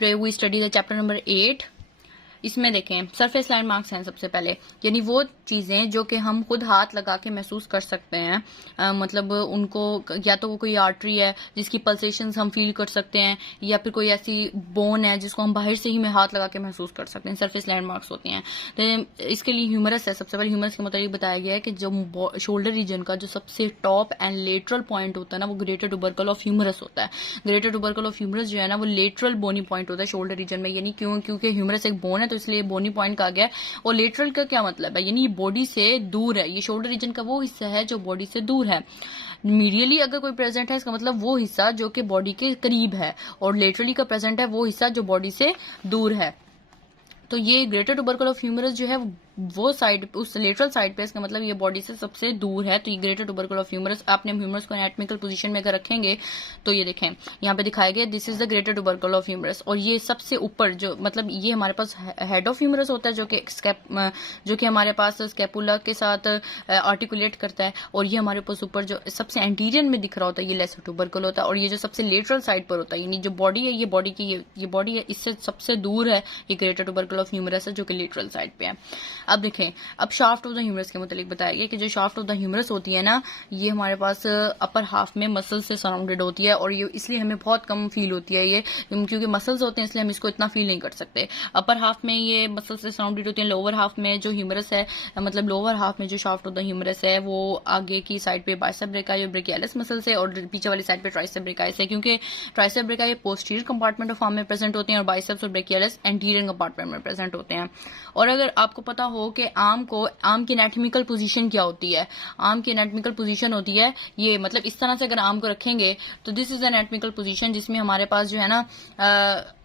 Today we study the chapter number 8। इसमें देखें surface landmarks हैं सबसे पहले, यानी वो चीजें जो कि हम खुद हाथ लगा के महसूस कर सकते हैं। मतलब उनको या तो वो कोई आर्टरी है जिसकी पल्सेशंस हम फील कर सकते हैं, या फिर कोई ऐसी बोन है जिसको हम बाहर से ही में हाथ लगा के महसूस कर सकते हैं। सरफेस लैंडमार्क्स होती हैं। तो इसके लिए ह्यूमरस है। सबसे पहले ह्यूमरस के मुताबिक बताया गया है कि जो शोल्डर रीजन का जो सबसे टॉप एंड लेटरल पॉइंट होता है ना, वो ग्रेटर टुबरकल ऑफ ह्यूमरस होता है। ग्रेटर टुबरकल ऑफ ह्यूमरस जो है ना, वो लेटरल बोनी पॉइंट होता है शोल्डर रीजन में। यानी क्योंकि ह्यूमरस एक बोन है तो इसलिए बोनी पॉइंट कहा गया है। और लेटरल का क्या मतलब है, यानी ये बॉडी से दूर है। ये शोल्डर रीजन का वो हिस्सा है जो बॉडी से दूर है। मीडियली अगर कोई प्रेजेंट है इसका मतलब वो हिस्सा जो कि बॉडी के करीब है, और लेटरली का प्रेजेंट है वो हिस्सा जो बॉडी से दूर है। तो ये ग्रेटर टुबरकल ऑफ ह्यूमरस जो है वो साइड, उस लेटरल साइड पे, इसका मतलब ये बॉडी से सबसे दूर है। तो ये ग्रेटर टुबरकल ऑफ ह्यूमरस। आपने ह्यूमरस को एनाटॉमिकल पोजीशन में अगर रखेंगे तो ये देखें यहाँ पे दिखाया गया, this is the greater tubercle of humerus. और ये सबसे ऊपर जो, मतलब ये हमारे पास हेड ऑफ ह्यूमरस होता है जो कि हमारे पास स्कैपुला के साथ आर्टिकुलेट करता है। और ये हमारे पास ऊपर जो सबसे एंटीरियर में दिख रहा होता है ये लेसर टुबरकल होता है। और ये जो सबसे लेटरल साइड पर होता है, यानी जो बॉडी है, ये बॉडी की ये बॉडी है, इससे सबसे दूर है ये ग्रेटर टुबरकल ऑफ ह्यूमरस है जो कि लेटरल साइड पे है। अब देखें, अब शाफ्ट ऑफ द ह्यूमरस के मुताबिक बताया गया कि जो शाफ्ट ऑफ द ह्यूमरस होती है ना, ये हमारे पास अपर हाफ में मसल्स से सराउंडेड होती है। और ये इसलिए हमें बहुत कम फील होती है ये, क्योंकि मसल्स होते हैं इसलिए हम इसको इतना फील नहीं कर सकते। अपर हाफ में ये मसल्स से सराउंडेड होती है। लोअर हाफ में जो ह्यूमरस है, मतलब लोअर हाफ में जो शाफ्ट ऑफ द ह्यूमरस है, वो आगे की साइड पे बाइसेप ब्रेकाई और ब्रेकियालिस मसल से, और पीछे वाली साइड पे ट्राइसेप ब्रेकाई से। क्योंकि tricep brachii posterior compartment of arm में प्रेजेंट होते हैं और बाइसेप्स और ब्रेकियालिस एंटीरियर कंपार्टमेंट में प्रेजेंट होते हैं। और अगर आपको पता हो कि आर्म की एनाटॉमिकल पोजीशन क्या होती है, आर्म की एनाटॉमिकल पोजीशन होती है ये, मतलब इस तरह से अगर आर्म को रखेंगे तो दिस इज एनाटॉमिकल पोजीशन, जिसमें हमारे पास जो है ना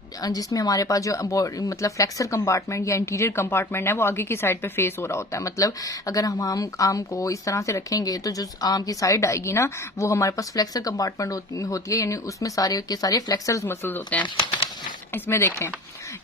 मतलब फ्लेक्सर कंपार्टमेंट या इंटीरियर कंपार्टमेंट है वो आगे की साइड पे फेस हो रहा होता है। मतलब अगर हम आर्म को इस तरह से रखेंगे तो जो आर्म की साइड आएगी ना, वो हमारे पास फ्लेक्सर कंपार्टमेंट होती है, यानी उसमें सारे के सारे फ्लेक्सर मसल्स होते हैं। इसमें देखें,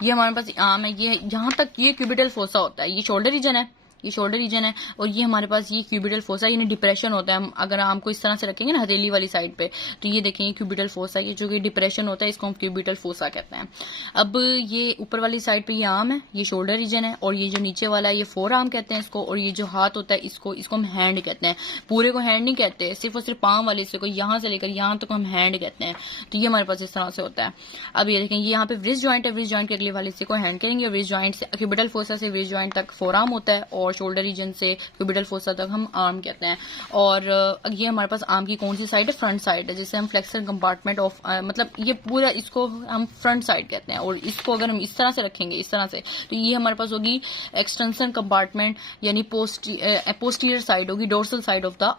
ये हमारे पास आर्म है, ये जहां तक ये क्यूबिटल फोसा होता है, ये शोल्डर रीजन है, ये शोल्डर रीजन है। और ये हमारे पास ये क्यूबिटल फोसा, यानी डिप्रेशन होता है। हम अगर आर्म को इस तरह से रखेंगे ना हथेली वाली साइड पे, तो ये देखेंगे क्यूबिटल फोसा, ये जो कि डिप्रेशन होता है, इसको हम क्यूबिटल फोसा कहते हैं। अब ये ऊपर वाली साइड पे ये आर्म है, ये शोल्डर रीजन है। और ये जो नीचे वाला है ये फोर आर्म कहते हैं इसको। और ये जो हाथ होता है इसको हम हैंड कहते हैं। पूरे को हैंड नहीं कहते, सिर्फ और सिर्फ पांव वाले हिस्से को यहां से लेकर यहां तक हम हैंड कहते हैं। तो ये हमारे पास इस तरह से होता है। अब ये देखें, ये यहाँ पे व्रिस्ट जॉइंट है, व्रिस्ट जॉइंट के अगले वाले हिस्से को हैंड करेंगे। व्रिस्ट जॉइंट से क्यूबिटल फोसा से व्रिस्ट जॉइंट तक फोर आर्म होता है, और शोल्डर रीजन से क्यूबिटल फोसा तक हम आर्म कहते हैं। और ये हमारे पास आर्म की कौन सी साइड है, फ्रंट साइड है, जिसे हम फ्लेक्सर कंपार्टमेंट ऑफ, मतलब ये पूरा इसको हम फ्रंट साइड कहते हैं। और इसको अगर हम इस तरह से रखेंगे, इस तरह से, तो ये हमारे पास होगी एक्सटेंशन कंपार्टमेंट, यानी पोस्टीरियर साइड होगी, dorsal side of the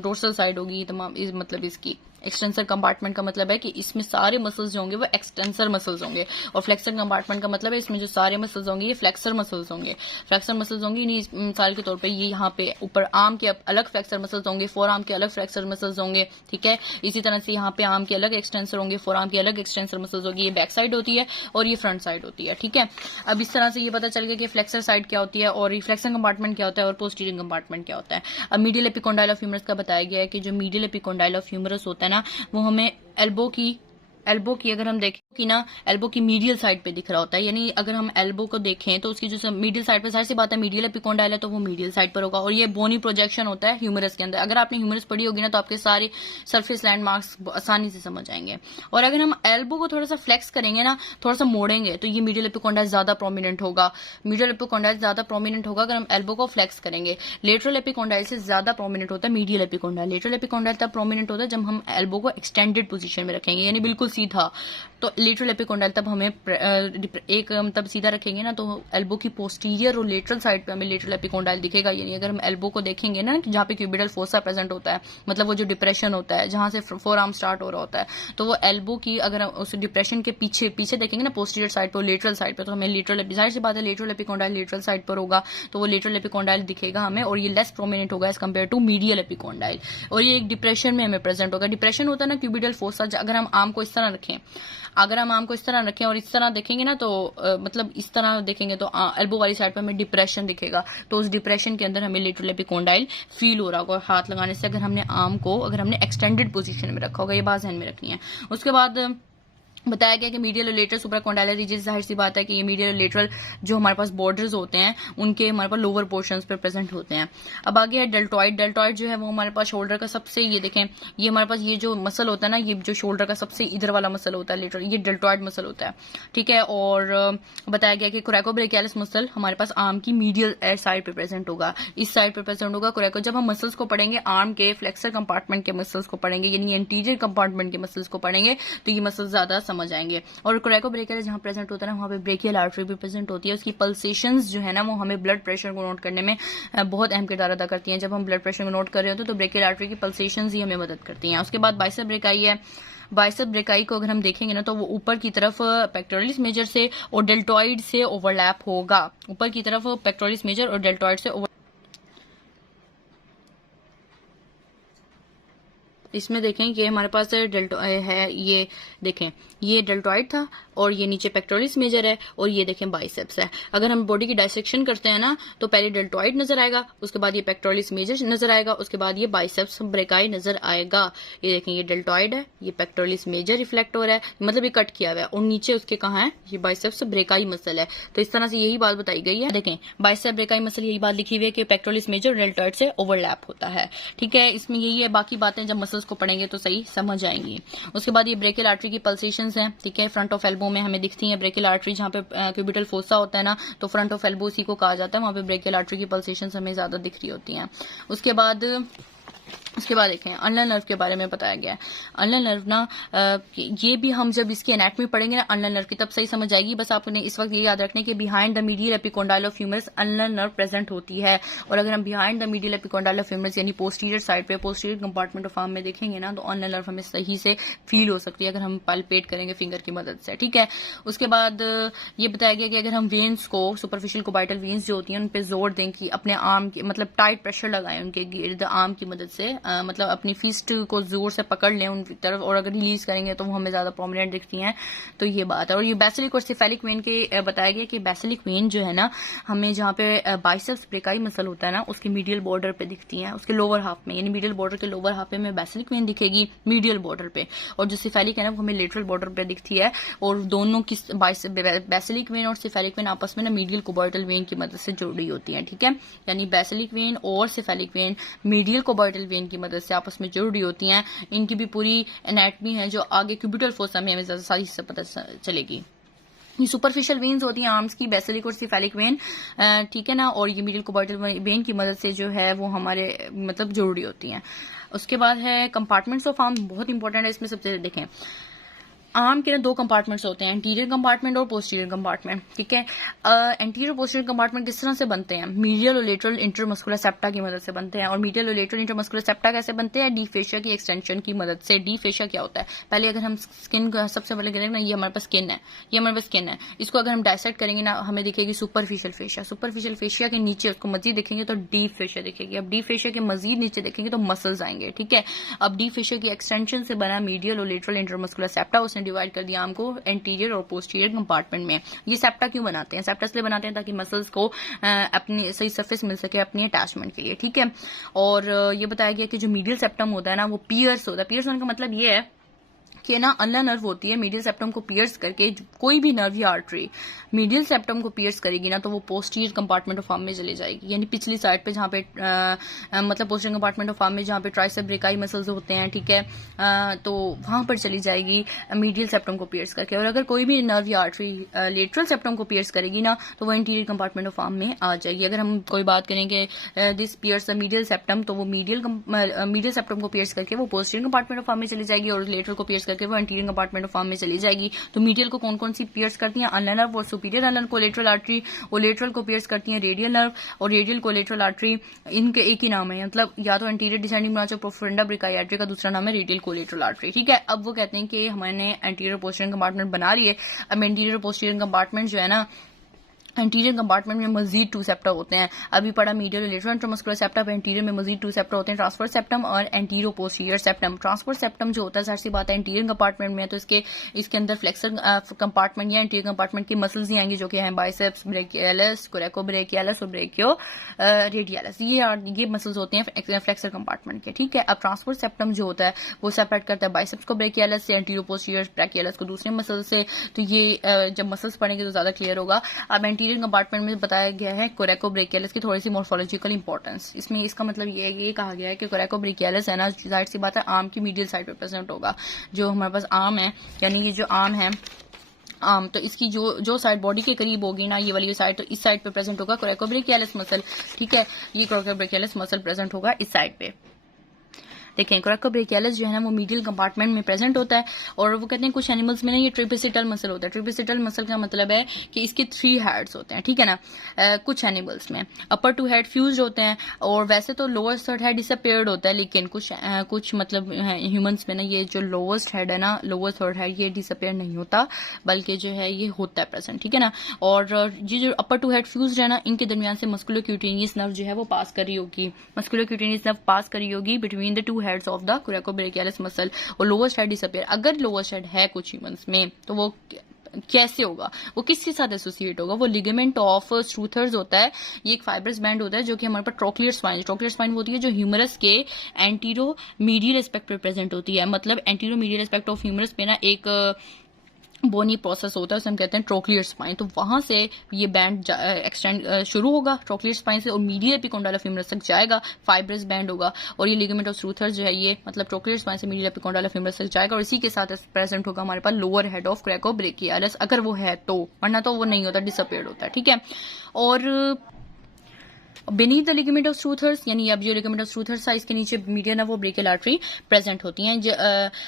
dorsal side होगी तमाम। मतलब इसकी एक्सटेंसर कंपार्टमेंट का मतलब है कि इसमें सारे मसल्स जो होंगे वो एक्सटेंसर मसल्स होंगे। और फ्लेक्सर कंपार्टमेंट का मतलब है इसमें जो सारे मसल्स होंगे ये फ्लेक्सर मसल्स होंगे। फ्लेक्सर मसल्स होंगे मिसाल के तौर पे ये यहाँ पे ऊपर आर्म के अलग फ्लेक्सर मसल्स होंगे, फोर आर्म के अलग फ्लेक्सर मसल्स होंगे, ठीक है। इसी तरह से यहाँ पे आर्म के अलग एक्सटेंसर होंगे, फोर आर्म के अलग एक्सटेंसर मसल्स होगी। ये बैक साइड होती है और ये फ्रंट साइड होती है, ठीक है। अब इस तरह से ये पता चल गया कि फ्लेक्सर साइड क्या होती है और रिफ्लेक्शन कंपार्टमेंट क्या होता है और पोस्टीरियर कंपार्टमेंट क्या होता है। अब मीडियल एपिकोंडाइल ऑफ ह्यूमरस का बताया गया है कि जो मीडियल एपिकोंडाइल ऑफ ह्यूमरस होता है ना, वो हमें एल्बो की अगर हम देखें कि ना, एल्बो की मीडियल साइड पे दिख रहा होता है। यानी अगर हम एल्बो को देखें तो उसकी जो मीडियल साइड पे, सारी सी बात है, मीडियल एपिकोंडाइल है तो वो मीडियल साइड पर होगा। और ये बोनी प्रोजेक्शन होता है ह्यूमरस के अंदर। अगर आपने ह्यूमरस पढ़ी होगी ना तो आपके सारे सरफेस लैंडमार्क्स आसानी से समझ आएंगे। और अगर हम एल्बो को थोड़ा सा फ्लेक्स करेंगे ना, थोड़ा सा मोड़ेंगे, तो ये मीडियल एपिकोंडाइल ज्यादा प्रोमिनेंट होगा। मीडियल एपिकोंडाइल ज्यादा प्रोमिनेंट होगा अगर हम एल्बो को फ्लेक्स करेंगे। लेटरल एपिकोंडाइल से ज्यादा प्रोमिनेंट होता है मीडियल एपिकोंडाइल। लेटरल एपिकोंडाइल तब प्रोमिनेंट होता है जब हम एल्बो को एक्सटेंडेड पोजीशन में रखेंगे, यानी बिल्कुल सीधा। तो लेटरल एपिकोंडाइल तब हमें एक तब सीधा रखेंगे ना तो एल्बो की पोस्टीरियर और लेटरल साइड पे हमें लेटरल एपिकोंडाइल दिखेगा। यानी अगर हम एल्बो को देखेंगे ना, जहाँ पे क्यूबिटल फोसा प्रेजेंट होता है, मतलब वो जो डिप्रेशन होता है जहां से फोर आर्म स्टार्ट हो रहा होता है, तो वो एल्बो की अगर हम उस डिप्रेशन के पीछे देखेंगे ना, पोस्टीरियर साइड पर, लेटरल साइड पर, तो हमें लेटरल, जाहिर सी बात है लेटरल एपिकोंडाइल लेटरल साइड पर होगा, तो वो लेटरल एपिकोंडाइल दिखेगा हमें। और ये लेस प्रोमिनेंट होगा as compared to medial epicondyle. और ये एक डिप्रेशन में हमें प्रेजेंट होगा। डिप्रेशन होता है ना क्यूबिटल फोसा, अगर हम आर्म को इस तरह रखें, और इस तरह देखेंगे ना, तो मतलब इस तरह देखेंगे तो एल्बो वाली साइड पर हमें डिप्रेशन दिखेगा। तो उस डिप्रेशन के अंदर हमें लेटरल एपिकोंडाइल फील हो रहा होगा हाथ लगाने से, अगर हमने आर्म को एक्सटेंडेड पोजीशन में रखा होगा। ये बात ध्यान में रखनी है। उसके बाद बताया गया कि मीडियल और लेटरल सुप्राकॉन्डाइलर रीजन, जाहिर सी बात है कि ये मीडियल और लेटरल जो हमारे पास बॉर्डर्स होते हैं उनके हमारे पास लोअर पोर्शंस पे प्रेजेंट होते हैं। अब आगे है डेल्टॉइड। डेल्टॉइड जो है वो हमारे पास शोल्डर का सबसे, ये देखें, ये हमारे पास ये जो मसल होता है ना, ये जो शोल्डर का सबसे इधर वाला मसल होता है लेटरल, ये डेल्टॉइड मसल होता है, ठीक है। और बताया गया कि कोरेकोब्रेकियालिस मसल हमारे पास आर्म की मीडियल साइड पे प्रेजेंट होगा, इस साइड पे प्रेजेंट होगा कोरेको। जब हम मसल्स को पढ़ेंगे, आर्म के फ्लेक्सर कंपार्टमेंट के मसल्स को पढ़ेंगे, यानी एंटीरियर कंपार्टमेंट के मसल्स को पढ़ेंगे, तो ये मसल्स ज्यादा समझ आएंगे। और कोरेकोब्रेकियल जहां प्रेजेंट होता है ना, वहां पे ब्रेकियल आर्टरी भी प्रेजेंट होती है। उसकी पल्सेशंस जो है ना, वो हमें ब्लड प्रेशर को नोट करने में बहुत अहम किरदार अदा करती हैं। जब हम ब्लड प्रेशर को नोट कर रहे होते हैं तो ब्रेकियल आर्टरी की पल्सेशंस ही हमें मदद करती हैं। उसके बाद बाइसेप ब्रेकाई है। बाइसेप ब्रेकाई को अगर हम देखेंगे ना, तो वो ऊपर की तरफ पेक्टोरलिस मेजर से और डेल्टॉइड से ओवरलैप होगा। ऊपर की तरफ पेक्टोरलिस मेजर और डेल्टॉइड से इसमें देखें कि हमारे पास डेल्टो है, ये देखें, ये डेल्टॉइड था और ये नीचे पेक्टोरलिस मेजर है और ये देखें बाइसेप्स है। अगर हम बॉडी की डायसेक्शन करते हैं ना, तो पहले डेल्टॉइड नजर आएगा, उसके बाद ये पेक्टोरलिस मेजर नजर आएगा, उसके बाद ये बाइसेप्स ब्रेकाई नजर आएगा। ये देखें, ये डेल्टॉइड है, ये पेक्टोरलिस मेजर रिफ्लेक्ट हो रहा है, मतलब ये कट किया हुआ है, और नीचे उसके कहाँ है, ये बाइसेप्स ब्रेकाई मसल है। तो इस तरह से यही बात बताई गई है। देखें, बाइसेप ब्रेकाई मसल यही बात लिखी हुई है कि पेक्टोरलिस मेजर और डेल्टॉइड से ओवरलैप होता है, ठीक है। इसमें यही है, बाकी बातें जब मसल्स को पढ़ेंगे तो सही समझ आएंगी। उसके बाद ये ब्रेकियल आर्टरी की पल्सेशंस हैं, ठीक है। फ्रंट ऑफ एल्बो में हमें दिखती है ब्रेकियल आर्टरी, जहां पे क्यूबिटल फोसा होता है ना, तो फ्रंट ऑफ एल्बो उसी को कहा जाता है, वहां पे ब्रेकियल आर्टरी की पल्सेशंस हमें ज्यादा दिख रही होती हैं। उसके बाद देखें, अनलर नर्व के बारे में बताया गया है। अनलर नर्व ना, ये भी हम जब इसकी एनाटॉमी पढ़ेंगे ना अनलर नर्व की, तब सही समझ आएगी। बस आपने इस वक्त ये याद रखना है कि behind the medial epicondyle of humerus ulnar nerve present होती है। और अगर हम behind the medial epicondyle of humerus यानी पोस्टीरियर साइड पे, पोस्टीरियर कंपार्टमेंट ऑफ आर्म में देखेंगे ना, तो अनलर नर्व हमें सही से फील हो सकती है अगर हम पैल्पेट करेंगे फिंगर की मदद से, ठीक है। उसके बाद ये बताया गया कि अगर हम वेन्स को, सुपरफिशियल कोबाइटल वेन्स जो होती हैं, उन पे जोर दें कि अपने आर्म की, मतलब टाइट प्रेशर लगाएं उनके गिर्द आर्म की मदद से, मतलब अपनी फिस्ट को जोर से पकड़ लें उनकी तरफ, और अगर रिलीज करेंगे तो वो हमें ज्यादा प्रोमिनेंट दिखती हैं। तो ये बात है। और ये बेसिलिक और सिफेलिक वेन के बताया गया कि बेसिलिक वेन जो है ना, हमें जहाँ पे बाइसेप्स ब्रेकाई मसल होता है ना, उसके मीडियल बॉर्डर पे दिखती है, उसके लोअर हाफ में, यानी मीडियल बॉर्डर के लोअर हाफ पे हमें बेसिलिक वेन दिखेगी मीडियल बॉर्डर पे, और जो सिफेलिक है ना, वो हमें लेटरल बॉर्डर पे दिखती है। और दोनों की बेसिलिक वेन और सिफेलिक वेन आपस में ना मीडियल कोबाइटल वेन की मदद से जुड़ी होती है, ठीक है। यानी बेसिलिक वेन और सिफेलिक वेन मीडियल कोबाइटल वेन की मदद से आपस में जुड़ी होती हैं। इनकी भी पूरी एनाटॉमी है जो आगे क्यूबिटल फोसा में हमें सारी से पता चलेगी। ये सुपरफिशियल वेन्स होती हैं आर्म्स की, बेसिलिक और सिफेलिक वेन, ठीक है ना। और ये मीडियल कोबाइटल वेन की मदद से जो है वो हमारे मतलब जुड़ी होती हैं। उसके बाद है कंपार्टमेंट्स ऑफ आर्म, बहुत इंपॉर्टेंट है। इसमें सबसे देखें, आर्म के ना दो कंपार्टमेंट्स होते हैं, एंटीरियर कंपार्टमेंट और पोस्टीरियर कंपार्टमेंट, ठीक है। एंटीरियर पोस्टीरियर कंपार्टमेंट किस तरह से बनते हैं? मीडियल और लेटरल इंटरमस्कुलर सेप्टा की मदद से बनते हैं। और मीडियल और लेटरल इंटरमस्कुलर सेप्टा कैसे बनते हैं? डी फेशिया की एक्सटेंशन की मदद से। डी फेशिया क्या होता है? पहले अगर हम स्किन का सबसे पहले करेंगे ना, ये हमारे पास स्किन है, ये हमारे पास स्किन है, इसको अगर हम डायसेक्ट करेंगे ना, हमें दिखेगी सुपरफिशियल फेशिया। सुपरफिशियल फेशिया के नीचे उसको मजीद देखेंगे तो डीप फेशिया दिखेगी। अब डीप फेशिया के मजीद नीचे देखेंगे तो मसल्स आएंगे, ठीक है। अब डीप फेशिया की एक्सटेंशन से बना मीडियल और लेटरल इंटरमस्कुलर सेप्टा, उसने डिवाइड कर दिया आर्म को एंटीरियर और पोस्टीरियर कंपार्टमेंट में। ये सेप्टा क्यों बनाते हैं? सेप्टा इसलिए बनाते हैं ताकि मसल्स को अपनी सही सरफेस मिल सके अपनी अटैचमेंट के लिए, ठीक है। और ये बताया गया कि जो मीडियल सेप्टम होता है ना, वो पियर्स होता है। पियर्स होने का मतलब ये है कि ना अनलर नर्व होती है, मीडियल सेप्टम को पियर्स करके कोई भी नर्व या आर्टरी मीडियल सेप्टम को पियर्स करेगी ना, तो वो पोस्टीरियर कंपार्टमेंट ऑफ आर्म में चली जाएगी, यानी पिछली साइड पे जहाँ पे मतलब पोस्टीरियर कंपार्टमेंट ऑफ आर्म में जहाँ पे ट्राइसेप ब्रेकाई मसल्स होते हैं, ठीक है, तो वहां पर चली जाएगी मीडियल सेप्टम को पियर्स करके। और अगर कोई भी नर्व या आर्टरी लेटरल सेप्टम को पियर्स करेगी ना, तो वो इंटीरियर कंपार्टमेंट ऑफ आर्म में आ जाएगी। अगर हम कोई बात करेंगे दिस पियर्स मीडियल सेप्टम, तो वो मीडियल सेप्टम को पियर्स करके वो पोस्टीरियर कंपार्टमेंट ऑफ आर्म में चली जाएगी, और लेटरल को पियर्स करके वो एंटीरियर कंपार्टमेंट ऑफ आर्म में चली जाएगी। तो मीडियल को कौन कौन सी पियर्स करती हैं? अनलर नर्व और सुपीरियर अनलर कोलेटरल आर्टरी, और लेटरल को पियर्स करती हैं रेडियल नर्व और रेडियल कोलेटरल आर्टरी। इनके एक ही नाम है, मतलब या तो anterior descending branch of profunda brachii artery का दूसरा नाम है रेडियल कोलेटरल आर्टरी, ठीक है। अब वो कहते हैं कि हमने एंटीरियर पोस्टीरियर कंपार्टमेंट बना लिए, अब एंटीरियर पोस्टीरियर कंपार्टमेंट जो है ना, एंटीरियर कंपार्टमेंट में मजीद 2 सेप्टा होते हैं। अभी पढ़ा medial lateral intramuscular septum, anterior में मजीद 2 सेप्टा होते हैं, ट्रांसफर सेप्टम और antero posterior septum. Transfer septum जो होता है जाहिर सी बात है एंटीरियर कंपार्टमेंट में, तो इसके अंदर फ्लेक्सर कंपार्टमेंट या एंटीरियर कंपार्टमेंट की मसल्स ही आएंगी जो कि हैं बाइसेप्स ब्रेकियलिस, कोरेकोब्रेकियलिस और ब्रेकियो रेडियलिस। ये मसल्स होते हैं फ्लेक्सर कंपार्टमेंट के, ठीक है। अब ट्रांसफर सेप्टम जो होता है वो सेपरेट करता है बाइसेप्स को ब्रेकियलिस से, एंटीरो पोस्टीरियर ब्रेकियलिस को दूसरे मसल से। तो ये जब मसल्स पढ़ेंगे तो ज्यादा क्लियर होगा। अब एंटीरियर कंपार्टमेंट में बताया गया है कोरेकोब्रेकियलिस की थोड़ी सी मॉर्फोलॉजिकल इंपॉर्टेंस। इसमें इसका मतलब ये कहा गया है कि कोरेकोब्रेकियलिस है ना, जाहिर सी बात है आर्म की मीडियल साइड पे प्रेजेंट होगा। जो हमारे पास आर्म है, यानी ये जो आर्म है आर्म, तो इसकी जो साइड बॉडी के करीब होगी ना, ये वाली साइड, तो इस साइड पे प्रेजेंट होगा कोरेकोब्रेकियलिस मसल, ठीक है। ये कोरेकोब्रेकियलिस मसल प्रेजेंट होगा इस साइड पे। देखें कोरेकोब्रेकियलिस जो है ना वो मीडियल कंपार्टमेंट में प्रेजेंट होता है, और वो कहते हैं कुछ एनिमल्स में ना ये ट्रिपिसिटल मसल होता है। ट्रिपिसिटल मसल का मतलब है कि इसके 3 हेड्स होते हैं, ठीक है ना। कुछ एनिमल्स में अपर 2 हेड फ्यूज होते हैं, और वैसे तो लोअर 3rd हेड डिसअपीयर्ड होता है, लेकिन कुछ मतलब ह्यूमंस में ना ये जो लोवेस्ट हेड है ना, लोअर 3rd हेड, ये डिसअपीयर नहीं होता, बल्कि जो है ये होता है प्रेजेंट, ठीक है ना। और ये जो अपर 2 हेड फ्यूज है ना, इनके दरमियान से मस्कुलोक्यूटेनियस नर्व जो है वो पास कर रही होगी, मस्कुलोक्यूटेनियस नर्व पास कर रही होगी between the 2 heads of the coracobrachialis muscle, और लोवेस्ट हेड डिसअपीयर। अगर लोवेस्ट हेड है कुछ ह्यूमंस में तो वो कैसे होगा, वो किसके साथ एसोसिएट होगा, वो लिगामेंट ऑफ स्ट्रूथर्स होता है। ये एक फाइब्रस बैंड होता है जो कि हमारे पास ट्रोक्लियर स्पाइन होती है, जो ह्यूमरस के एंटीरो मीडियल एस्पेक्ट पे प्रेजेंट होती है। मतलब antero medial aspect of humerus पे ना एक बोनी प्रोसेस होता है, उसे हम कहते हैं ट्रोक्लियर स्पाइन। तो वहां से ये बैंड एक्सटेंड शुरू होगा ट्रोक्लियर स्पाइन से, और मीडियल एपिकोंडाइल ऑफ ह्यूमरस तक जाएगा, फाइब्रस बैंड होगा। और ये लिगामेंट ऑफ स्ट्रूथर्स जो है ये मतलब ट्रोक्लियर स्पाइन से मीडियल एपिकोंडाइल ऑफ ह्यूमरस तक जाएगा, और इसी के साथ प्रेजेंट होगा हमारे पास लोअर हेड ऑफ कोरेकोब्रेकियलिस, अगर वो है तो, वरना तो वो नहीं होता, डिसअपीयर्ड होता है, ठीक है। और बेनीथ द लिगामेंट ऑफ स्ट्रूथर्स, यानी अब जो लिगामेंट ऑफ स्ट्रूथर्स है इसके नीचे मीडियन है वो ब्रेकियल आर्टरी प्रेजेंट होती हैं।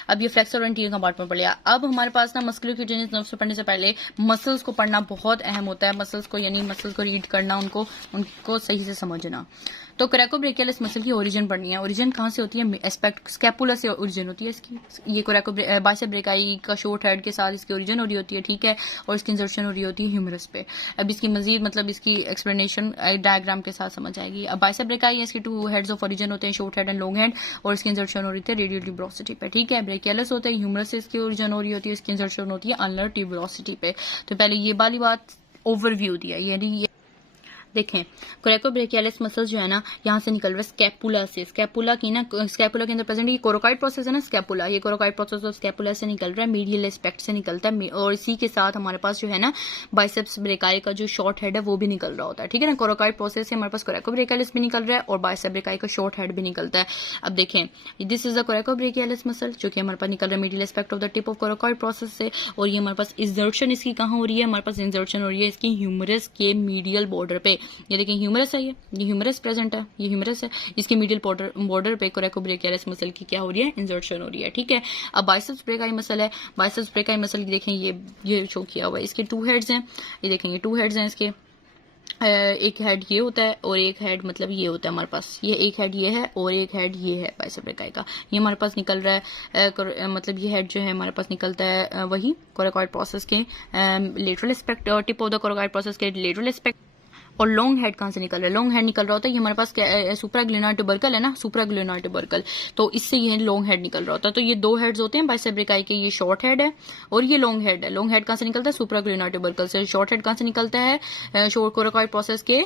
अब ये फ्लेक्सर और एंटीरियर कंपार्टमेंट पढ़ लिया। अब हमारे पास ना मस्कुलोक्यूटेनियस नर्व्स पढ़ने से पहले मसल्स को पढ़ना बहुत अहम होता है। मसल्स को यानी मसल्स को रीड करना, उनको सही से समझना। तो कोरेकोब्रेकियलिस मसल की ओरिजिन पढ़नी है। ओरिजिन कहाँ से होती है, एस्पेक्ट स्कैपुला से ओरिजिन होती है इसकी। ये बाइसेप ब्रेकाई का शॉर्ट हेड के साथ इसकी ओरिजिन हो रही होती है, ठीक है, और इसकी इंसर्शन हो रही होती है ह्यूमरस पे। अब इसकी मजीद मतलब इसकी एक्सप्लेनेशन डायग्राम के साथ समझ आएगी। अब बाइसेप ब्रेकाई इसके 2 हेड्स ऑफ ओरिजिन होते हैं, short head and long head, और इसकी इंसर्शन हो रही है रेडियल ट्यूबरोसिटी पे, ठीक है। ब्रेकियलिस होते हैं ह्यूमरस से इसकी ओरिजिन हो रही होती है, इसकी इंसर्शन होती है अनलर ट्यूबरोसिटी पे। तो पहले ये वाली बात ओवरव्यू दिया, यानी देखें कोरेकोब्रेकियलिस मसल्स जो है ना यहाँ से निकल रहा है स्कैपुला से। स्कैपुला के अंदर प्रेजेंट ये कोरोकॉइड प्रोसेस है ना, स्कैपुला, ये कोरोकॉइड प्रोसेस ऑफ स्कैपुला से निकल रहा है, मीडियल एस्पेक्ट से निकलता है, और इसी के साथ हमारे पास जो है ना बाइसेप्स ब्रेकाई का जो शॉर्ट हेड है वो भी निकल रहा होता है, ठीक है ना। कोरोकॉइड प्रोसेस से हमारे पास कोरेकोब्रेकियलिस भी निकल रहा है और बाइसेप ब्रेकाई का शॉर्ट हेड भी निकलता है। अब देखें this is the coracobrachialis muscle जो कि हमारे पास निकल रहा है medial aspect of the tip of coracoid process से, और ये हमारे पास इंसर्शन इसकी कहाँ हो रही है, हमारे पास इंसर्शन हो रही है इसकी ह्यूमरस के मीडियल बॉर्डर पे। ये देखिए ह्यूमरस है, ये ह्यूमरस प्रेजेंट है, ये ह्यूमरस है, इसके मीडियल बॉर्डर पे कोरेकोब्रेकियलिस मसल की क्या हो रही है, इंसर्शन हो रही है, ठीक है। अब बाइसेप्स ब्रेकाई मसल है, बाइसेप्स ब्रेकाई मसल की देखें ये शो किया हुआ है, इसके 2 हेड्स हैं, ये देखेंगे 2 हेड्स हैं इसके। एक हेड ये होता है और एक हेड मतलब ये होता है हमारे पास, ये एक हेड ये है और एक हेड ये है बाइसेप ब्रेकाई का, ये हमारे पास निकल रहा है। मतलब ये हेड जो है हमारे पास निकलता है वही कोरोकॉइड प्रोसेस के lateral aspect, tip of the coracoid process के लेटरल एस्पेक्ट। और लॉन्ग हेड कहाँ से निकल रहा है, लॉन्ग हेड निकल रहा होता है, ये हमारे पास सुप्राग्लैंडर ट्यूबरकल है ना, सुप्राग्लैंडर ट्यूबरकल, तो इससे ये लॉन्ग हेड निकल रहा होता है। तो ये 2 हेड्स होते हैं बाइसेप ब्रेकाई के, ये शॉर्ट हेड है और ये लॉन्ग हेड है। लॉन्ग हेड कहाँ से निकलता है, सुप्राग्लैंडर ट्यूबरकल से। शॉर्ट हेड कहाँ से निकलता है, शॉर्ट कोरोकॉइड प्रोसेस के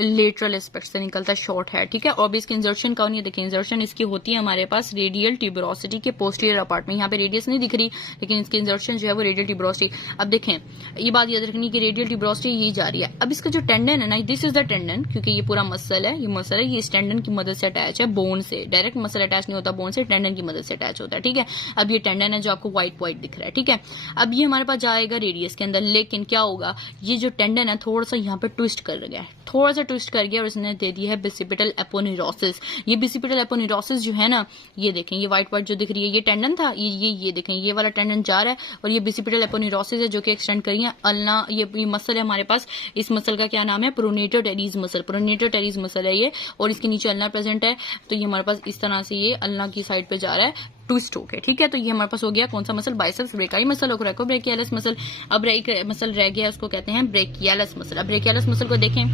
लेटरल एस्पेक्ट से निकलता है शॉर्ट हेड, ठीक है। और भी इसकी इंसर्शन कौन है, देखिए इंसर्शन इसकी होती है हमारे पास रेडियल ट्यूबरोसिटी के पोस्टीरियर अपार्ट में। यहाँ पे रेडियस नहीं दिख रही, लेकिन इसकी इंसर्शन जो है वो रेडियल ट्यूबरोसिटी। अब देखें ये बात याद रखनी कि रेडियल ट्यूबरोसिटी यही जा रही है। अब इसका जो टेंडन है ना, दिस इज द टेंडन, क्योंकि ये पूरा मसल है, ये मसल है, ये इस टेंडन की मदद से अटैच है बोन से। डायरेक्ट मसल अटैच नहीं होता बोन से, टेंडन की मदद से अटैच होता है, ठीक है। अब ये टेंडन है जो आपको व्हाइट दिख रहा है, ठीक है। अब ये हमारे पास जाएगा रेडियस के अंदर, लेकिन क्या होगा, ये जो टेंडन है थोड़ा सा यहाँ पे ट्विस्ट कर गया है, थोड़ा सा ट्विस्ट कर गया और इसने दे दी है बिसिपिटल एपोनेरोसिस। ये बिसिपिटल एपोनेरोसिस जो है ना, ये देखें ये व्हाइट जो दिख रही है, ये टेंडन था, ये देखें ये वाला टेंडन जा रहा है, और ये बिसिपिटल एपोनेरोसिस है जो कि एक्सटेंड करी है अल्ना। ये मसल है हमारे पास, इस मसल का क्या नाम है, pronator teres muscle, pronator teres muscle है ये, और इसके नीचे अल्ना प्रेजेंट है। तो ये हमारे पास इस तरह से ये अल्ना की साइड पे जा रहा है ट्विस्ट हो गए, ठीक है। तो ये हमारे पास हो गया कौन सा मसल, बाइसेप्स ब्रेकाई मसल और कोरेकोब्रेकियालिस मसल। अब मसल रह गया, उसको कहते हैं ब्रेकियालिस मसल। अब ब्रेकियालिस मसल को देखें,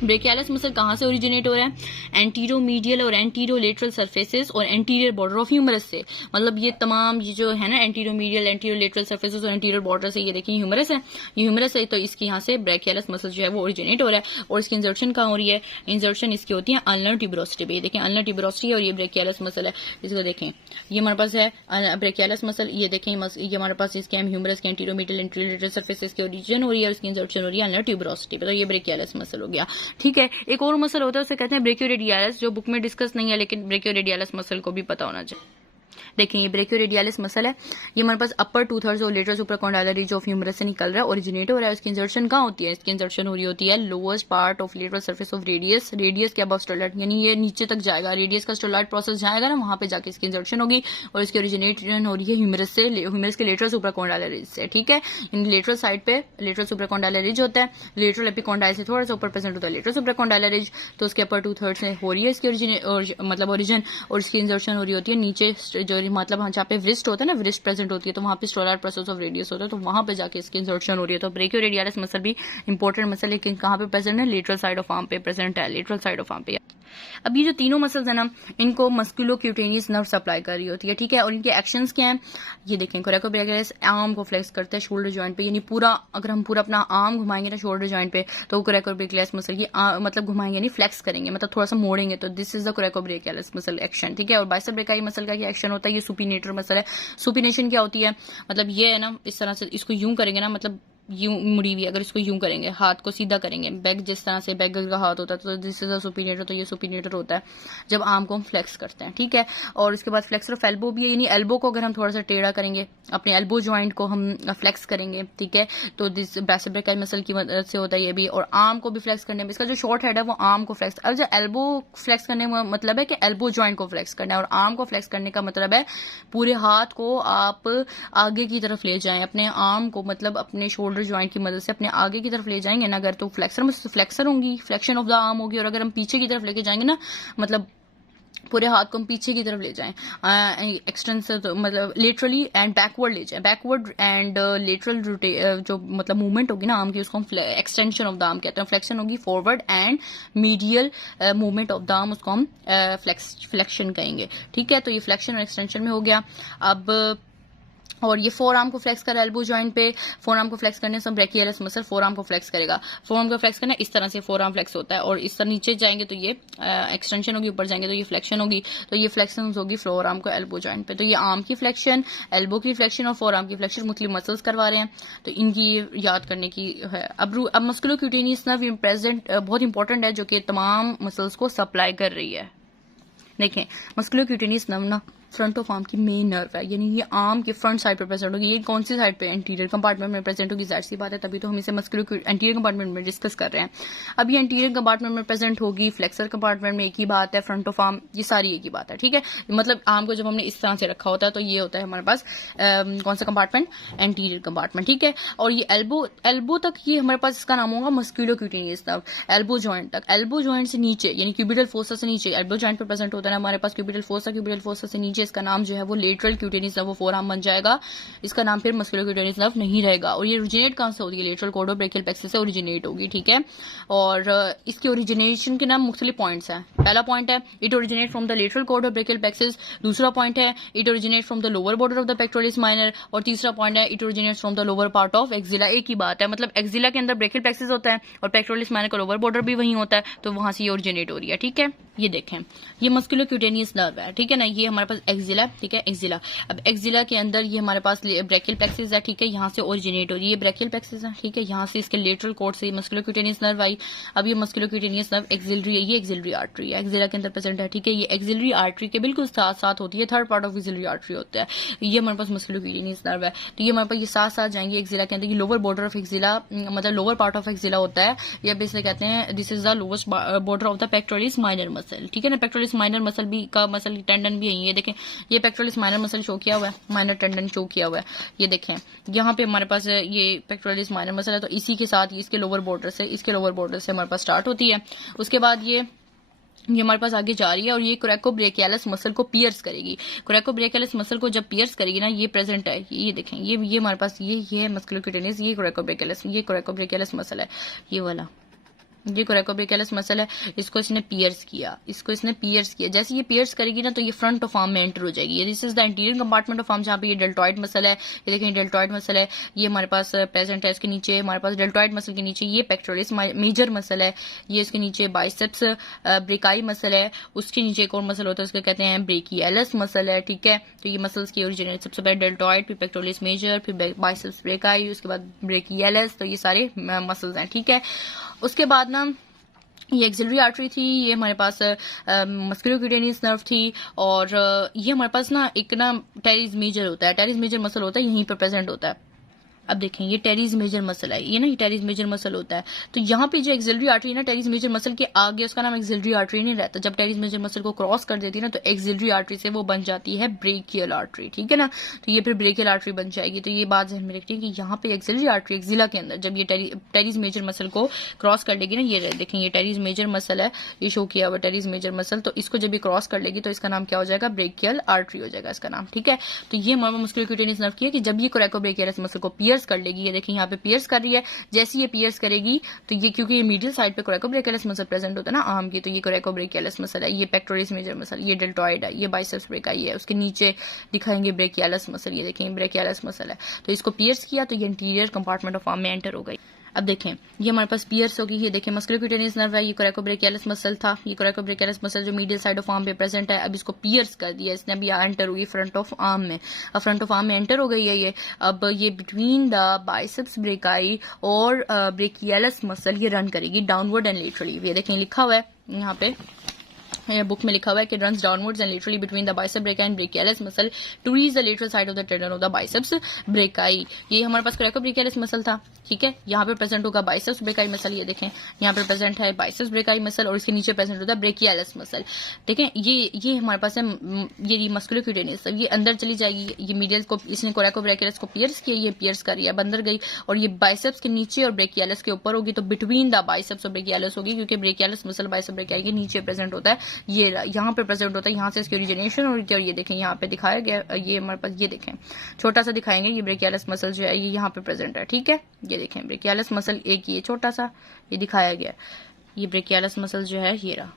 ब्रेकियालिस मसल कहां से ओरिजिनेट हो रहा है, एंटीरोमीडियल और एंटीरोलेटरल सरफेसेस और एंटीरियर बॉर्डर ऑफ ह्यूमरस से। मतलब ये तमाम ये जो है ना एंटीरोमीडियल, एंटीरोलेटरल सरफेसेस और एंटीरियर बॉर्डर से, ये देखिए ह्यूमरस है, ये ह्यूमरस है। तो इसकी यहाँ से ब्रेकियालिस मसल जो है वो ओरिजिनेट हो रहा है और इसकी इंजर्शन कहाँ हो रही है, इंजर्शन इसकी होती है अल्नर ट्यूबरोसिटी पे। ये देखें अल्नर ट्यूबरोसिटी और ये ब्रेकियालिस मसल है। इसको देखें, ये हमारे पास है ब्रेकियालिस मसल। ये देखें ये हमारे पास इसके ह्यूमरस के एंटीरोमीडियल, एंटीरोलेटरल सरफेसेस की ओरिजिन हो रही है और इसकी इंजर्शन हो रही है अल्नर ट्यूबरोसिटी पे। तो ये ब्रेकियालिस मसल हो गया, ठीक है। एक और मसल होता है उसे कहते हैं ब्रेकियोरेडियालिस, जो बुक में डिस्कस नहीं है, लेकिन ब्रेकियोरेडियालिस मसल को भी पता होना चाहिए। देखिए ये ब्रेकियोरेडियालिस मसल है, ये हमारे पास अपर 2/3 और लेटर सुप्राकॉन्डाइलर रीज ऑफ ह्यूमरस से निकल रहा है, ओरिजिनेट हो रहा है। इसकी इंजर्शन कहाँ होती है, इसकी इंजर्शन हो रही होती है lowest part of lateral surface of radius, radius के अबव स्टेरॉइड, यानी ये नीचे तक जाएगा, रेडियस का स्टेरॉइड प्रोसेस जाएगा ना, वहां पे जाके इसकी इंजर्शन होगी और इसकी ओरिजिनेशन हो रही है ह्यूमरस से, ह्यूमरस के लेटरल सुप्राकॉन्डाइलर रीज से, ठीक है। इन लेटरल साइड पे लेटरल सुप्राकॉन्डाइलर रीज होता है, लेटरल एपिकॉन्डाइल से थोड़ा सा ऊपर प्रेजेंट होता है लेटरल सुप्राकॉन्डाइलर रीज। तो उसके अपर 2/3 से हो रही है इसकी मतलब ओरिजिन और इसकी इंजर्शन हो रही होती है नीचे, जो मतलब जहाँ पे व्रिस्ट होता है ना, व्रिस्ट प्रेजेंट होती है, तो वहां पे स्टेरॉइड प्रोसेस ऑफ रेडियस होता है, तो वहां पे जाके इसकी इंसर्शन हो रही है। तो ब्रेकियोरेडियालिस मसल भी इंपॉर्टेंट मसल, लेकिन कहां पे प्रेजेंट है, लेटरल साइड ऑफ आर्म पे प्रेजेंट है, लेटरल साइड ऑफ आर्म पे। अब ये जो तीनों मसल्स है ना, इनको मस्कुलोक्यूटेनियस नर्व सप्लाई कर रही होती है, ठीक है। और इनके एक्शंस क्या हैं, ये देखें, कोरेकोब्रेकियालिस आर्म को फ्लेक्स करते हैं शोल्डर जॉइंट पे, यानी पूरा अगर हम पूरा अपना आर्म घुमाएंगे ना शोल्डर जॉइंट पे, तो कोरेकोब्रेकियालिस मसल की मतलब घुमाएंगे यानी फ्लेक्स करेंगे, मतलब थोड़ा सा मोड़ेंगे, तो this is the coracobrachialis muscle action, ठीक है। और बाइसेप ब्रेकाई मसल का क्या एक्शन होता है, ये सुपिनेटर मसल है। सुपिनेशन क्या होती है, मतलब ये है ना, इस तरह से इसको यूं करेंगे ना, मतलब यूं मुड़ी हुई, अगर इसको यूं करेंगे, हाथ को सीधा करेंगे, बैक जिस तरह से बैक का हाथ होता है, तो दिस इज अ सुपिनेटर। तो ये सुपिनेटर होता है जब आर्म को हम फ्लेक्स करते हैं, ठीक है। और इसके बाद फ्लेक्सर ऑफ एल्बो भी है, यानी एल्बो को अगर हम थोड़ा सा टेढ़ा करेंगे, अपने एल्बो जॉइंट को हम फ्लेक्स करेंगे, ठीक है, तो दिस बाइसेप ब्रेकाई मसल की मदद से होता है ये भी। और आर्म को भी फ्लेक्स करने में, इसका जो शॉर्ट हेड है वो आर्म को फ्लेक्स, अब जो एल्बो फ्लेक्स करने का मतलब है कि एल्बो जॉइंट को फ्लेक्स करना है, और आर्म को फ्लेक्स करने का मतलब है पूरे हाथ को आप आगे की तरफ ले जाएं, अपने आर्म को मतलब अपने शोल्डर जॉइंट की मदद से अपने आगे की तरफ ले जाएंगे ना, अगर तो फ्लेक्सर होंगी, फ्लेक्शन ऑफ द आर्म होगी। और अगर हम पीछे की तरफ लेके जाएंगे ना, मतलब पूरे हाथ को हम पीछे की तरफ ले जाएं, एक्सटेंसर तो मतलब लेटरली एंड बैकवर्ड ले जाएं, बैकवर्ड एंड लेटरल जो मतलब मूवमेंट होगी ना आर्म की, उसको हम एक्सटेंशन ऑफ द आर्म कहते हैं। फ्लेक्शन होगी forward and medial movement of the arm, उसको हम फ्लेक्शन कहेंगे, ठीक है। तो ये फ्लेक्शन और एक्सटेंशन में हो गया। अब और ये फोर आर्म को फ्लेक्स कर एल्बो जॉइंट पे, फोर आर्म को फ्लेक्स करने से ब्रेकियालिस मसल फोर आर्म को फ्लेक्स करेगा। फोर आर्म को फ्लेक्स करना इस तरह से फोर आर्म फ्लेक्स होता है, और इस तरह नीचे जाएंगे तो ये एक्सटेंशन होगी, ऊपर जाएंगे तो ये फ्लेक्शन होगी। तो ये फ्लेक्शन होगी फोर आर्म को एल्बो जॉइंट पे। तो ये आर्म की फ्लेक्शन, एल्बो की फ्लेक्शन और फोर आर्म की फ्लेक्शन मुख्तलिफ मसल्स करवा रहे हैं, तो इनकी याद करने की है। अब मस्कुलोक्यूटेनियस नर्व प्रेजेंट बहुत इंपॉर्टेंट है, जो कि तमाम मसल्स को सप्लाई कर रही है। देखें मस्कुलोक्यूटेनियस नर्व ना फ्रंट ऑफ आर्म की मेन नर्व है, यानी ये आर्म के फ्रंट साइड पे प्रेजेंट होगी। ये कौन सी साइड पे, एंटीरियर कंपार्टमेंट में प्रेजेंट होगी, जाहिर सी बात है, तभी तो हम इसे एंटीरियर कंपार्टमेंट में डिस्कस कर रहे हैं। अब ये एंटीरियर कंपार्टमेंट में प्रेजेंट होगी, फ्लेक्सर कंपार्टमेंट में एक ही बात है, फ्रंट ऑफ आर्म ये सारी एक ही बात है, ठीक है। मतलब आर्म को जब हमने इस तरह से रखा होता है तो ये होता है हमारे पास कौन सा कंपार्टमेंट, एंटीरियर कंपार्टमेंट, ठीक है। और ये एल्बो तक ये हमारे पास इसका नाम होगा मस्कुलोक्यूटेनियस नर्व, एल्बो जॉइंट तक, एल्बो जॉइंट से नीचे यानी क्यूबिटल फोसा से नीचे, एल्बो जॉइंट पे प्रेजेंट होता है हमारे पास क्यूबिटल फोसा से नीचे इसका नाम जो है वो लेटरल क्यूटेनियस नर्व, वो फोर आर्म बन जाएगा, इसका नाम फिर मस्कुलोक्यूटेनियस नर्व नहीं रहेगा। और ये ओरिजिनेट कहां से होती है, लेटरल कोडोब्रेकियल प्लेक्सस से ओरिजिनेट होगी, ठीक है। और इसके ओरिजिनेशन के नाम मुख्तलिफ पॉइंट्स हैं। पहला पॉइंट है it originate from the lateral cord of brachial plexus, दूसरा पॉइंट है it originate from the lower border of the pectoralis minor, और तीसरा पॉइंट है it originate from the lower part of axilla. एक ही बात है, मतलब एक्सिला के अंदर ब्रेकियल प्लेक्सस होता है और पेक्टोरलिस माइनर का लोअर बॉर्डर भी वहीं होता है, तो वहां से ये ओरिजिनेट हो रही है, ठीक है। ये देखें ये मस्कुलोक्यूटेनियस नर्व है, ठीक है ना, ये हमारे पास एक्सिला, ठीक है, एक्सिला। अब एक्सिला के अंदर ये हमारे पास ब्रेकियल प्लेक्सस है, ठीक है, यहाँ से ओरिजिनेट हो रही है, ब्रेकियल प्लेक्सस है, ठीक है, यहाँ से इसके लेटरल कोड से मस्कुलोक्यूटेनियस नर्व आई। अब ये मस्कुलोक्यूटेनियस नर्व एक्सिलरी है, ये एक्सिलरी आर्टरी है, एक्सिला के अंदर प्रेजेंट है, ठीक है। ये एक्सिलरी आर्टरी के बिल्कुल साथ साथ होती है, third part of axillary artery होता है, ये हमारे पास मस्कुलोक्यूटेनियस नर्व है। तो ये हमारे पास ये साथ साथ जाएंगे एक्सिला के अंदर, ये लोअर बॉर्डर ऑफ एक्सिला मतलब लोअर पार्ट ऑफ एक्सिला होता है, या बेसिकली कहते हैं this is the lowest border of the pectoralis minor muscle, ठीक है ना। पेक्टोरलिस माइनर मसल भी का मसल टेंडन भी है, ये देखें ये पेक्टोरलिस माइनर मसल शो किया हुआ है, माइनर टेंडन शो किया हुआ है, ये देखें यहाँ पे हमारे पास ये पेक्टोरलिस माइनर मसल है, तो इसी के साथ इसके लोअर बॉर्डर से हमारे पास स्टार्ट होती है। उसके बाद ये ये हमारे पास आगे जा रही है और ये कोरेकोब्रेकियालिस मसल को पियर्स करेगी। कोरेकोब्रेकियालिस मसल को जब पियर्स करेगी ना, ये प्रेजेंट है, ये देखें, ये हमारे पास ये है मस्कुलोक्यूटेनियस, ये कोरेकोब्रेकियालिस मसल है, ये वाला, ये कोरेकोब्रेकियालिस मसल है। इसको इसने पियर्स किया, जैसे ये पियर्स करेगी ना तो ये फ्रंट ऑफ आर्म में एंटर हो जाएगी। This is the anterior compartment of arm, जहाँ पे ये डेल्टॉइड मसल है, ये देखें डेल्टॉइड मसल है, ये हमारे पास प्रेजेंट है। इसके नीचे हमारे पास डेल्टॉइड मसल के नीचे ये पेक्टोरलिस मेजर मसल है, ये इसके नीचे बाइसेप्स ब्रेकाई मसल है, उसके नीचे एक और मसल होता है उसको कहते हैं ब्रेकियालिस मसल है, ठीक है। तो ये मसल्स की ओरिजिनेट सबसे पहले डेल्टॉइड, फिर पेक्टोरलिस मेजर, फिर बाइसेप्स ब्रेकाई, उसके बाद ब्रेकियालिस, तो ये सारे मसल्स हैं, ठीक है। उसके बाद ना ये एक्सिलरी आर्टरी थी, ये हमारे पास मस्कुलोक्यूटेनियस नर्व थी, और ये हमारे पास ना एक ना टेरिस मेजर होता है, टेरिस मेजर मसल होता है, यहीं पर प्रेजेंट होता है। अब देखें ये टेरिस मेजर मसल है, ये ना ये टेरिस मेजर मसल होता है। तो यहाँ पे जो एक्सिलरी आर्टरी है ना, टेरिस मेजर मसल के आगे उसका नाम एक्सिलरी आर्टरी नहीं रहता। जब टेरिस मेजर मसल को क्रॉस कर देती है ना तो एक्सिलरी आर्टरी से वो बन जाती है ब्रेकियल आर्टरी, ठीक है ना। तो ये फिर ब्रेकियल आर्टरी बन जाएगी। तो ये बात ध्यान में रखनी है कि यहाँ पे एक्सिलरी आर्टरी एक्सिला के अंदर जब ये टेरिस मेजर मसल को क्रॉस कर लेगी ना, ये देखें ये टेरिस मेजर मसल है, ये शो किया हुआ टेरिस मेजर मसल, तो इसको जब ये क्रॉस कर लेगी तो इसका नाम क्या हो जाएगा, ब्रेकियल आर्टरी हो जाएगा इसका नाम, ठीक है। तो ये हमारा मस्कुलोक्यूटेनियस नर्व की है कि जब ये कोरेकोब्रेकियालिस मसल को पियर्स कर लेगी, ये देखिए यहाँ पे पियर्स कर रही है, जैसे ये पियर्स करेगी तो ये, क्योंकि ये मीडियल साइड पे कोरेकोब्रेकियालिस मसल प्रेजेंट होता है ना आर्म की, तो ये कोरेकोब्रेकियालिस मसल है, ये पेक्टोरलिस मेजर मसल, ये डेल्टॉइड है, ये बाइसेप्स ब्रेकाई है, उसके नीचे दिखाएंगे ब्रेकियालिस मसल, ये देखें ब्रेकियालिस मसल है। तो इसको पियर्स किया तो ये इंटीरियर कंपार्टमेंट ऑफ आर्म में एंटर हो गई। अब देखें ये हमारे पास पियर्स होगी, ये देखें मस्कुलोक्यूटेनियस नर्व है, ये कोरेकोब्रेकियालिस मसल था, ये कोरेकोब्रेकियालिस मसल जो मीडियल साइड ऑफ आर्म पे प्रेजेंट है, अब इसको पियर्स कर दिया इसने, अभी एंटर हुई फ्रंट ऑफ आर्म में, अब फ्रंट ऑफ आर्म में एंटर हो गई है ये। अब ये बिटवीन द बाइसेप्स ब्रेकाई और ब्रेकियालिस मसल ये रन करेगी डाउनवर्ड एंड लेटरली। ये देखें लिखा हुआ है यहाँ पे, बुक में लिखा हुआ है कि runs downwards and laterally between the bicep brachii and brachialis muscle to reach the lateral side of the tendon of the biceps brachii. ये हमारे पास कोरेकोब्रेकियालिस मसल था, ठीक है। यहाँ पे प्रेजेंट होगा बाइसेप्स ब्रेकाई मसल, ये देखें यहाँ पे प्रेजेंट है बाइसेप्स ब्रेकाई मसल और इसके नीचे प्रेजेंट होता है ब्रेकियालिस मसल, ठीक है। ये हमारे पास है, ये मस्कुलोक्यूटेनियस, ये अंदर चली जाएगी, ये मीडियल को इसने कोरेकोब्रेकियालिस को पियर्स किया, ये पियर्स कर रही है, अंदर गई, और ये बाइसेप्स के नीचे और ब्रेकियालिस के ऊपर होगी, तो बिटवीन द बाइसेप्स और ब्रेकियालिस होगी, क्योंकि ब्रेकियालिस मसल बाइसेप ब्रेकाई के नीचे प्रेजेंट होता है, ये यहाँ पे प्रेजेंट होता है, यहाँ से इसकी ओरिजिनेशन हो रही है। और ये देखें यहाँ पे दिखाया गया, ये हमारे पास, ये देखें छोटा सा दिखाएंगे, ये ब्रेकियालिस मसल जो है ये यहाँ पे प्रेजेंट है, ठीक है। ये देखें ब्रेकियालिस मसल एक ये छोटा सा ये दिखाया गया, ये ब्रेकियालिस मसल जो है ये रहा,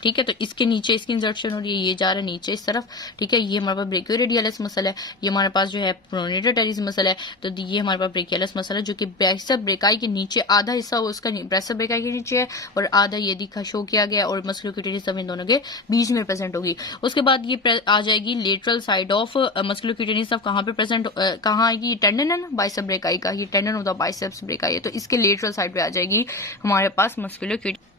ठीक है। तो इसके नीचे इसकी इंसर्शन हो रही है, ये जा रहा है नीचे इस तरफ, ठीक है। ये हमारे पास ब्रेकियोरेडियलिस मसल है, ये हमारे पास जो है प्रोनेटर टेरिस मसल है, तो ये हमारे पास ब्रेकियालिस मसल है जो कि बाइसेप ब्रेकाई के नीचे आधा हिस्सा उसका बाइसेप ब्रेकाई के नीचे है और आधा ये दिखा शो किया गया, और मस्कुलोक्यूटेनियस इन दोनों के बीच में प्रेजेंट होगी। उसके बाद ये आ जाएगी लेटरल साइड ऑफ मस्कुलोक्यूटेनियस, कहाँ पे प्रेजेंट, कहाँ आएगी, टेंडन है ना बाइसेप ब्रेकाई का, ये tendon of the biceps brachii है, तो इसके लेटरल साइड पे आ जाएगी हमारे पास मस्कुलोक्यूटेनियस।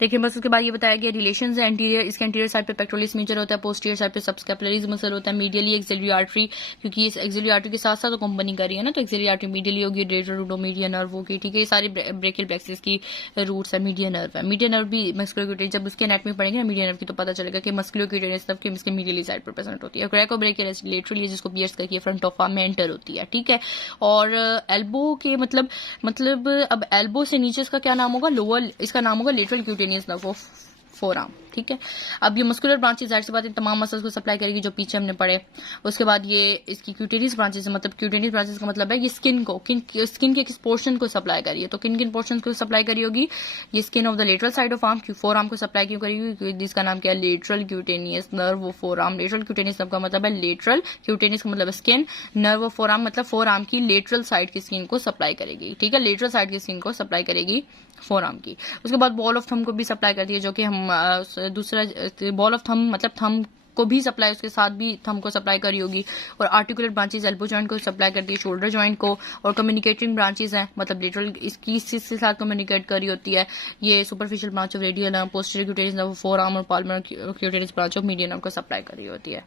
देखिए बस उसके बाद ये बताया गया रिलेशंस है एंटीरियर, इसके एंटीरियर साइड पे पेक्टोरलिस मेजर होता है, पोस्टीरियर साइड पे सबस्कैपुलरीज मसल होता है, मीडियली एक्सिलरी आर्टरी, क्योंकि इस एक्सिलरी आर्टरी के साथ साथ तो कंपनी कर रही है ना, तो एक्सिलरी आर्टरी मीडियली होगी, रेट्रोमीडियन नर्व होगी, ठीक है। ये सारी ब्रेकियल प्लेक्सिस की रूट्स है, मीडियन नर्व है, मीडियन नर्व भी मस्कुलोक्यूटेनियस, जब उसकी एनाटॉमी पढ़ेंगे ना मीडियन नर्व की तो पता चलेगा कि मस्कुलोक्यूटेनियस नर्व की इसके मीडियली साइड पर प्रेजेंट होती है। कोरेकोब्रेकियालिस लेटरली जिसको पियर्स करके फ्रंट ऑफ आर्म में एंटर होती है, ठीक है। और एल्बो के मतलब अब एल्बो से नीचे इसका क्या नाम होगा, लोअर, इसका नाम होगा lateral cutaneous nerve of forearm, ठीक है। अब ये मस्कुलर ब्रांचेस जाहिर सी बात है तमाम मसल्स को सप्लाई करेगी जो पीछे हमने पढ़े। उसके बाद ये इसकी क्यूटेनियस ब्रांचेस, मतलब क्यूटेनियस ब्रांचेस का मतलब है ये स्किन को, स्किन के किस पोर्शन को सप्लाई करी है, तो किन पोर्शन को सप्लाई करी होगी, ये skin of the lateral side of arm, four arm को सप्लाई क्यों करेगी, जिसका नाम क्या है lateral cutaneous nerve of four arm. Lateral cutaneous nerve का मतलब है लेटरल, क्यूटेनियस का मतलब skin, nerve of four arm मतलब फोर आर्म की लेटरल साइड की स्किन को सप्लाई करेगी, ठीक है, लेटरल साइड की स्किन को सप्लाई करेगी फोर आर्म की। उसके बाद बॉल ऑफ थंब को भी सप्लाई करती है, जो कि हम दूसरा बॉल ऑफ थंब मतलब थंब को भी सप्लाई, उसके साथ भी थंब को सप्लाई करी होगी। और आर्टिकुलर ब्रांचेस एल्बो जॉइंट को सप्लाई करती है, शोल्डर जॉइंट को। और कम्युनिकेटिंग ब्रांचेस हैं, मतलब लेटरल इसकी से साथ कम्युनिकेट करी होती है। ये superficial branch of radial nerve, posterior cutaneous nerve forearm और palmar cutaneous branch of median nerve को सप्लाई करी होती है।